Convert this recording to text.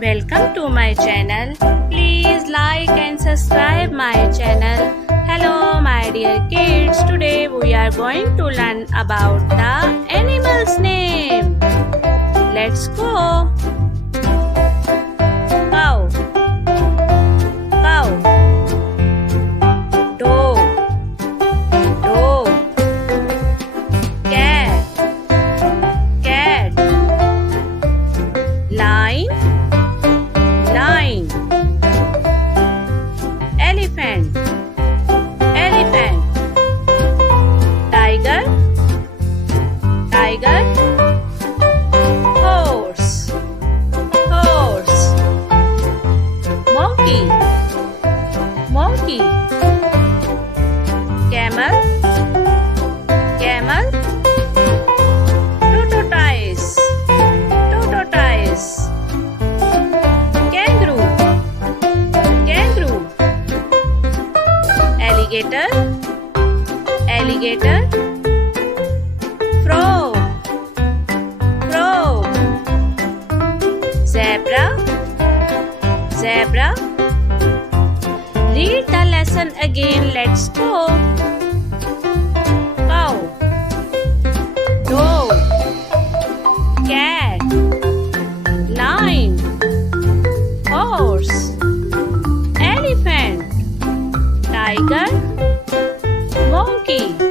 Welcome to my channel. Please like and subscribe my channel. Hello my dear kids. Today we are going to learn about the animal's name. Let's go. Cow. Cow. Dog. Dog. Cat. Cat. Lion. Lion. Elephant. Elephant. Tiger. Tiger. Horse. Horse. Monkey. Monkey. Camel. Camel. Tortoise. Tortoise. Kangaroo. Kangaroo. Alligator. Alligator. Frog. Frog. Zebra. Zebra. Read the lesson again. Let's go. Cow. Dog. Cat. Lion. Horse. Elephant. Tiger. Monkey.